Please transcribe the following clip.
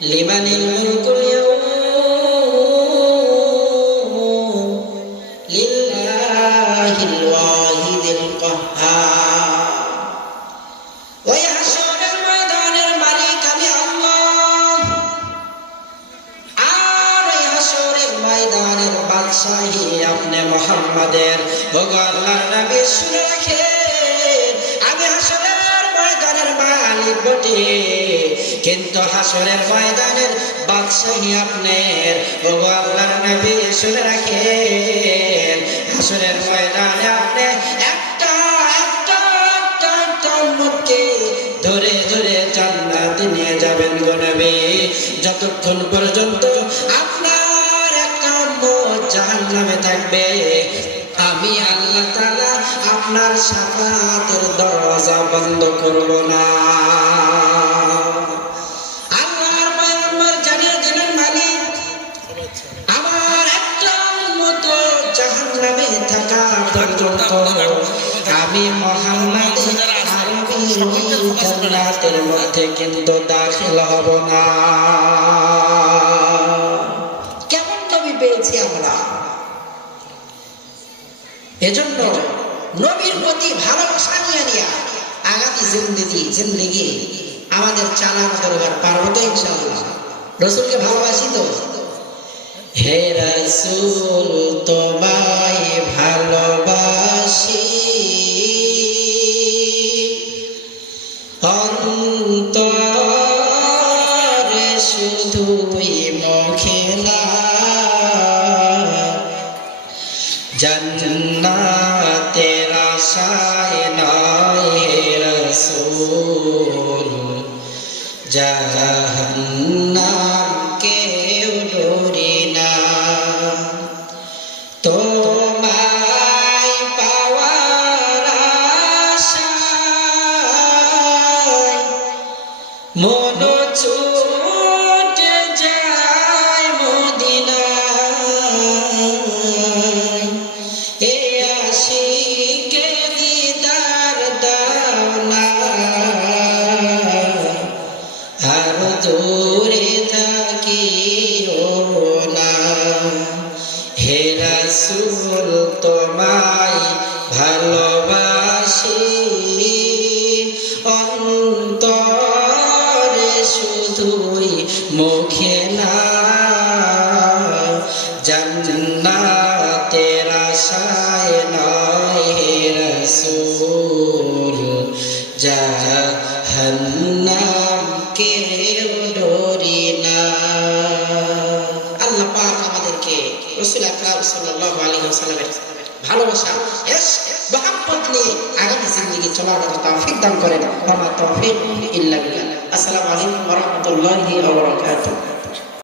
লিমানিল মুলকুল ইয়াউম লিল্লাহিল ওয়াহিদিল কাহ্হার। ওই হাসরের ময়দানের মালিক আমি আল্লাহ, আর এই হাসরের ময়দানের বাদশাহী আপনি মুহাম্মাদের। ওগো আল্লাহর নবী শুনে রাখেন, আমি হাসরের ময়দানের মালিক বটে, কিন্তু হাসরের ময়দানের বাদশাহী আপনার। ওগো আল্লাহর নবী শুনে রাখেন, হাসরের ময়দানে আপনি একটা একটা একটা একটা উম্মতকে ধরে ধরে জান্নাতে নিয়ে যাবেন গো নবী। যতক্ষণ পর্যন্ত আপনার একটা উম্মত জাহান্নামে থাকবে, আমি আল্লাহ তাআলা আপনার শাফাআতের দরজা বন্ধ করব না। আল্লাহর পয়গম্বর জানিয়ে দিলেন, মালিক আমার একটা উম্মত জাহান্নামে থাকা পর্যন্ত আমি মুহাম্মদ আরবি জান্নাতের মধ্যে কিন্তু দাখিল হব না। কেমন নবী পেয়েছি আমরা! এজন্য নবীর প্রতি ভালোবাসা নিয়ে নিয়া আগামী জিন্দেগি আমাদের চালানো দরকার। পারবো তো ইনশাআল্লাহ? রাসূলকে ভালোবাসি তো। হে রাসূল তোমায় ভালোবাসি, অন্তরে শুধুই মুখে না, জান্নাতের আশায় নয় হে রাসূল, জাহান্নাম কেউ ডরি না। তোমায় পাওয়ার আশায় মন ছুটে যায় মদিনায়, এ আশিকে দিদার দাও না, আর দূরে থাকিও না। হে রাসূল তোমায় ভালোবাসি, অন্তরে শুধুই মুখে না, জান্নাতের আশায় নয় হে রাসূল, জাহান্নাম কেউ ডরি না। আল্লাহ পাক আমাদেরকে রাসূল আকরাম সাল্লাল্লাহু আলাইহি ওয়াসাল্লামের ভালোবাসা, ইশক, মহব্বত নিয়ে আগামী জিন্দেগি চলার তৌফিক দান করেন। ওয়া মা তৌফিক ইল্লা বিল্লাহ। আসসালামু আলাইকুম ওয়া রাহমাতুল্লাহি ওয়া বারাকাতুহু।